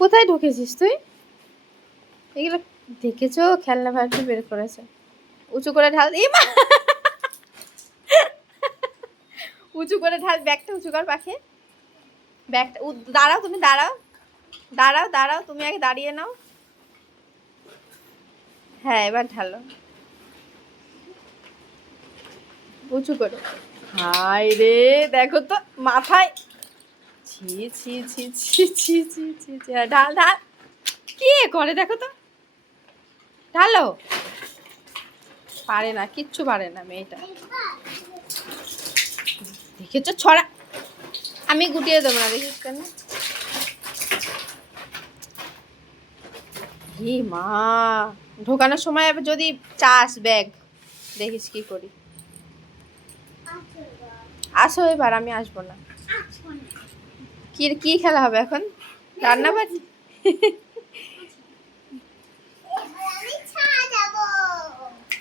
কোথায় ঢুকেছিস তুই? এগুলো দেখেছো? খেলনা ভাড়াটি বের করেছে। উঁচু করে ঢাল। এই মা, উঁচু করে ঢাল। ব্যাগটা উঁচু কর পাখি। ব্যাগটা দাঁড়াও, তুমি দাঁড়াও, দাঁড়াও দাঁড়াও, তুমি আগে দাঁড়িয়ে নাও। হ্যাঁ, এবার ঢালো উঁচু করে। হাই রে, দেখো তো মাথায়। ছি ছি ছি ছি ছি ছি ছি ছি। ঢাল ঢাল। কি করে দেখো তো, ঢালো। পারে না, কিচ্ছু পারে না মেয়েটা। দেখেছো ছড়া? আমি গুটিয়ে দেবো না, দেখিস কেন? হি মা, ঢোকানোর সময় যদি চাস ব্যাগ, দেখিস কি করি। আসো এবার, আমি আসবো না। কি কি খেলা হবে এখন? রান্না বাড়ি?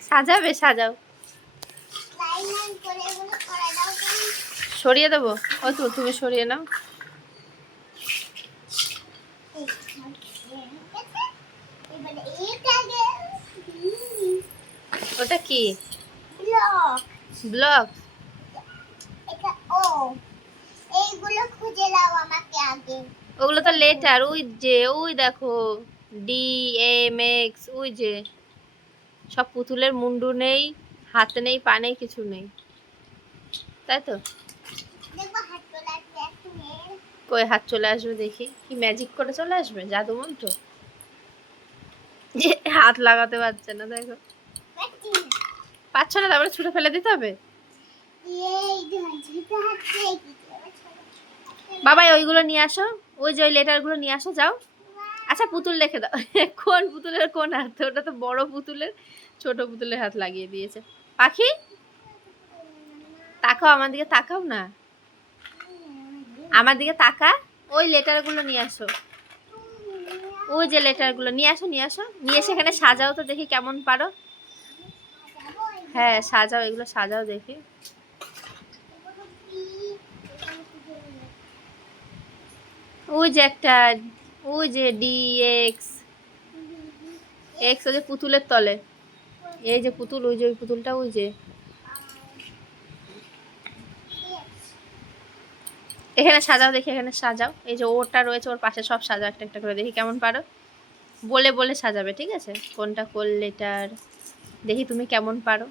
সাজাবে, সাজাও। সরিয়ে দেবো? ও তো তুমি সরিয়ে নাও। ওটা কি? ব্লক। এইগুলো খুঁজে দাও আমাকে আগে। ওগুলো তো লেটার। ওই যে, ওই দেখো, DMX। ওই যে সব পুতুলের মুন্ডু নেই, হাত নেই, পা নেই, কিছু নেই, তাই তো? দেখো হাত চলে আসবে একটু। কই হাত চলে আসবে দেখি? কি ম্যাজিক করে চলে আসবে? জাদু মন্ত্র? যে হাত লাগাতে পারছে না, দেখো। পারছো না, তারপরে ছুঁড়ে ফেলে দিতে হবে। বাবা ওইগুলো নিয়ে আসো, ওই যে ওই লেটারগুলো নিয়ে আসো, যাও। আচ্ছা পুতুল রেখে দাও। কোন পুতুলের কোন হাত? ওটা তো বড় পুতুলের, ছোট পুতুলের হাত লাগিয়ে দিয়েছে। পাখি তাকাও, আমার দিকে তাকাও না, আমার দিকে তাকা। ওই লেটারগুলো নিয়ে আসো, ওই যে লেটারগুলো নিয়ে আসো, নিয়ে আসো, নিয়ে এসে এখানে সাজাও তো দেখি কেমন পারো। হ্যাঁ সাজাও, এগুলো সাজাও দেখি। ওই যে একটা, ওই যে DX ওই যে পুতুলের তলে, এই যে পুতুল, ওই যে ওই পুতুলটা, ওই যে এখানে সাজাও দেখি, এখানে সাজাও। এই যে ওটা রয়েছে, ওর পাশে সব সাজাও একটা একটা করে, দেখি কেমন পারো। বলে বলে সাজাবে, ঠিক আছে? কোনটা কোন লেটার, দেখি তুমি কেমন পারো।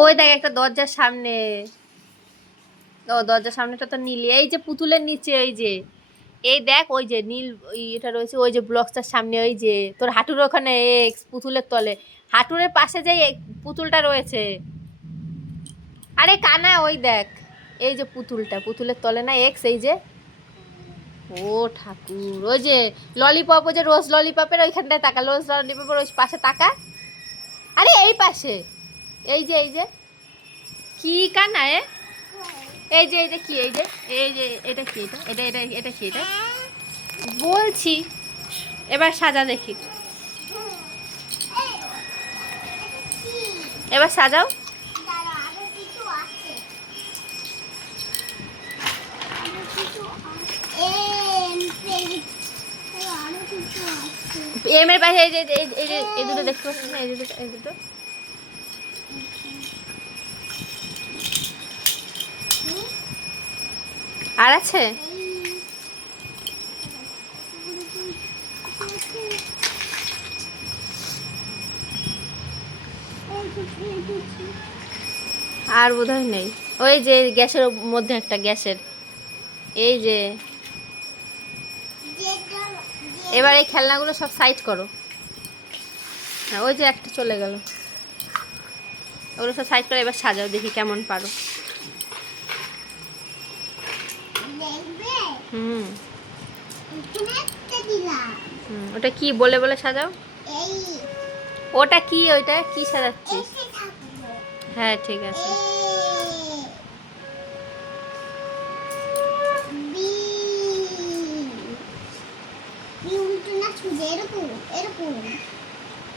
ওই দেখ একটা দরজার সামনে, ও দরজার সামনেটা তো নীল। এই যে পুতুলের নিচে, ওই যে, এই দেখ ওই যে নীল, ওই এটা রয়েছে, ওই যে ব্লকটার সামনে, ওই যে তোর হাঁটুর ওখানে X, পুতুলের তলে, হাঁটুরের পাশে যে পুতুলটা রয়েছে। আরে কানা, ওই দেখ, এই যে পুতুলটা, পুতুলের তলে না X, এই যে। ও ঠাকুর, ওই যে ললিপপ, ওই যে রোজ ললিপপের ওইখানটায় তাকা, রোজ ললিপপের ওই পাশে তাকা। আরে এই পাশে, এই যে, এই যে কি কানা এ, এই যে, এই যে কি, এই যে, এই যে এটা কি, এটা এটা এটা এটা কি, এটা বলছি। এবার সাজা দেখি, এবার সাজাও। এম এর পাশে এই যে, এই যে এই দুটো দেখতে পাচ্ছ না, এই দুটো, এই দুটো। আর আছে? আর বোধহয় নেই। ওই যে গ্যাসের মধ্যে একটা, গ্যাসের, এই যে। এবার এই খেলনাগুলো সব সাইড করো। হ্যাঁ ওই যে একটা চলে গেল, ওগুলো সব সাইড করে এবার সাজাও দেখি কেমন পারো। হুম ওটা কি বলে বলে সাজাও। ওটা কি, ওইটা কি সাজাচ্ছিস? হ্যাঁ ঠিক আছে।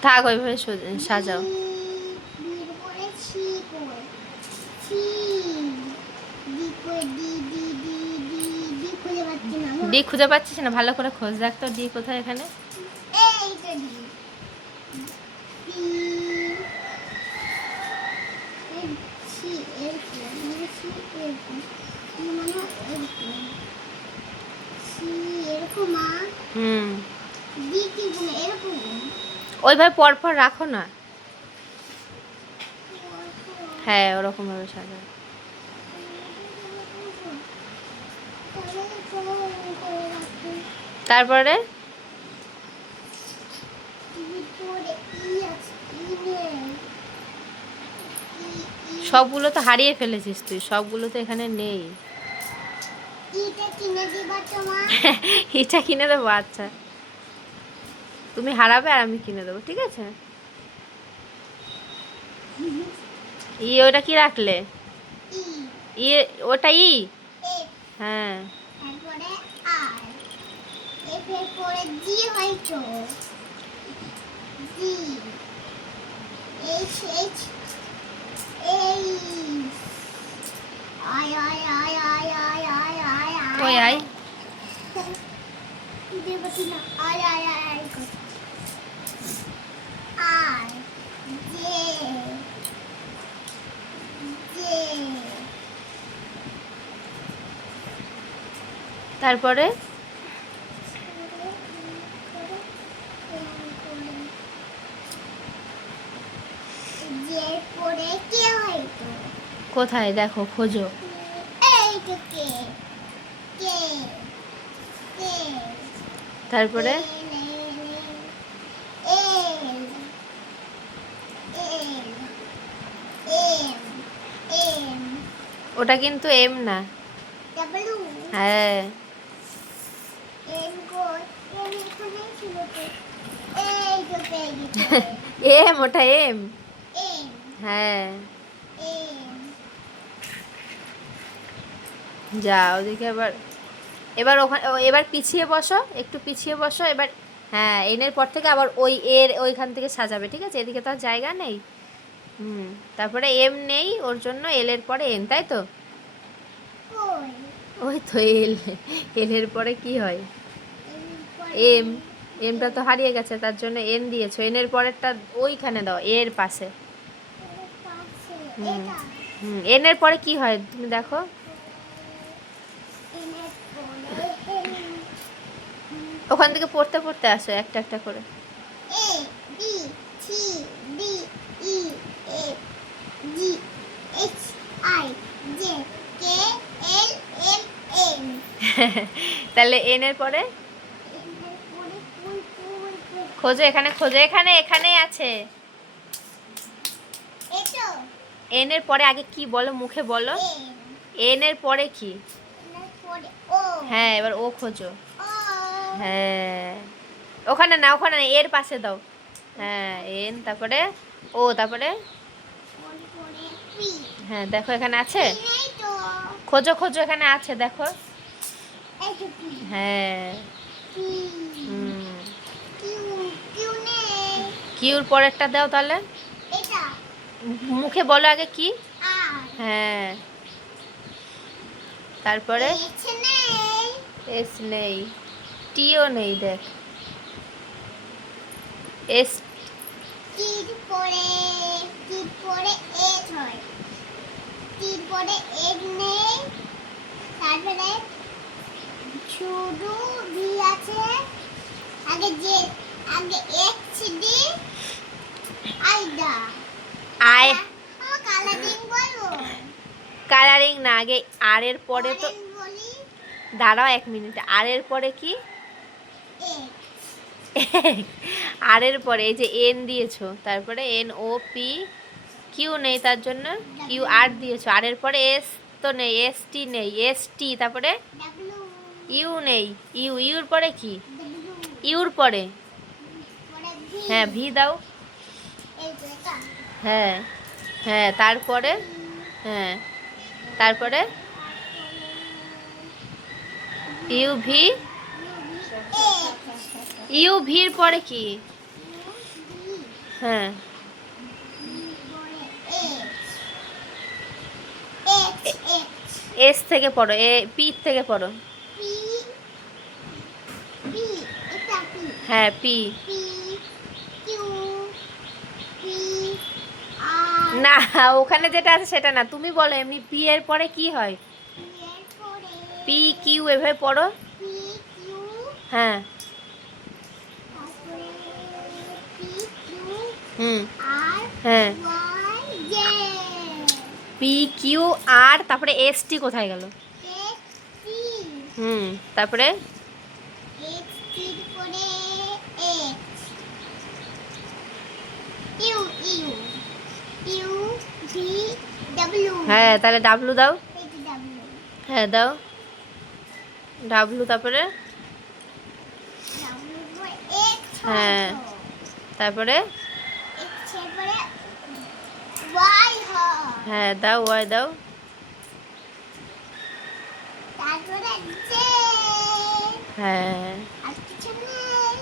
থাক ওইভাবে সাজাও। D D D D D খুঁজে পাচ্ছি না গো। ডি খুঁজে পাচ্ছিস না, ভালো করে খোঁজ দেখ তো ডি কোথায় এখানে। এই তো ডি পি এ সি এর মানে সি এর কি মানে এর সি এরকম মা হুম, ডি কি মানে এরকম ওইভাবে পরপর রাখো না। হ্যাঁ, ওরকম ভাবে সাজাও। তারপরে সবগুলো তো হারিয়ে ফেলেছিস তুই, সবগুলো তো এখানে নেই। এটা কিনে দেবো, আচ্ছা তুমি হারাবে আর আমি কিনে দেবো, ঠিক আছে। ওটা কি রাখলে? ই, ওটা ই। হ্যাঁ, ওই আই। তারপরে কোথায় দেখো, খোঁজো। তারপরে ওটা কিন্তু এম না। হ্যাঁ, এম, ওটা এম। হ্যাঁ, যা ওদিকে এবার। এবার ওখানে, এবার পিছিয়ে বসো, একটু পিছিয়ে বসো এবার। হ্যাঁ, এনের পর থেকে আবার ওই এর ওইখান থেকে সাজাবে, ঠিক আছে। এদিকে তো আর জায়গা নেই। হুম, তারপরে এম নেই, ওর জন্য এল এর পরে এন, তাই তো। ওই তো এল, এল এর পরে কি হয়? এম। এমটা তো হারিয়ে গেছে, তার জন্য এন দিয়েছো। এন এর পরেরটা ওইখানে দাও, এর পাশে। হুম হুম, এন এর পরে কি হয় তুমি দেখো। ওখান থেকে পড়তে পড়তে আসো একটা একটা করে। তাহলে এন এর পরে খোঁজো, এখানে খোঁজো, এখানে এখানেই আছে। এন এর পরে আগে কি বলো, মুখে বলো। এন এর পরে কি? হ্যাঁ, এবার ও খোঁজো। হ্যাঁ, ওখানে না, ওখানে না, এর পাশে দাও। হ্যাঁ, এন, তারপরে ও, তারপরে হ্যাঁ, দেখো এখানে আছে। খোঁজো খোঁজো, এখানে আছে দেখো। হ্যাঁ, হুম, কিউর পরেরটা দাও তাহলে। মুখে বলো আগে কি। হ্যাঁ, তারপরে এস নেই, টিও নেই, দেখ এস। টির পরে এজ হয়, টির পরে এজ নেই, তারপরে শুধু ভি আছে। আগে যে আগে এক্স ডি আইডা আই, কালারিং বলবো। কালারিং না, আগে আর এর পরে তো অরেঞ্জ বলি। দাঁড়াও 1 মিনিট। আর এর পরে কি? এক্স আর এর পরে এই যে এন দিয়েছো, তারপরে এন ও পি। কিউ নেই, তার জন্য কিউ আর দিয়েছো। আর এর পরে এস তো নেই, এস টি নেই, এস টি, তারপরে ডাব্লিউ ইউ নেই। ইউ, ইউর পরে কি? ডাব্লিউ ইউর পরে পরে ভি। হ্যাঁ, ভি দাও। এই তো এটা হ্যাঁ হ্যাঁ, তারপরে হ্যাঁ, তারপরে ইউ ভি। ইউ ভির পরে কি? হ্যাঁ, এস থেকে পড়ো, এ পি থেকে পড়ো। পি পি এটা পি হ্যাঁ P. P Q P R না, ওখানে যেটা আছে সেটা না, তুমি বলো এমনি পি এর পরে কি হয়। এরপরে পি কিউ এভাবে পড়ো। পি কিউ হ্যাঁ। তারপরে পি কিউ হুম। আর হ্যাঁ। Y J P Q R তারপরে এস টি কোথায় গেল। এস টি হুম। তারপরে এক্স টির পরে H U U U V W হ্যাঁ তাহলে ডাব্লু দাও। এই যে ডব্লিউ হ্যাঁ দাও ডাব্লু। তারপরে ডব্লিউ পরে এক্স হ্যাঁ। তারপরে এক্স এর পরে ওয়াই হয় হ্যাঁ দাও ওয়াই দাও। তারপরে জে হ্যাঁ। আর কিছু নেই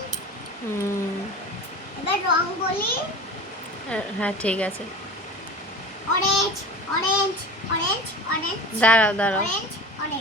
হুম। এবার রং বলি হ্যাঁ ঠিক আছে। অরেঞ্জ অরেঞ্জ অরেঞ্জ অরেঞ্জ দাঁড়াও দাঁড়াও। Orange orange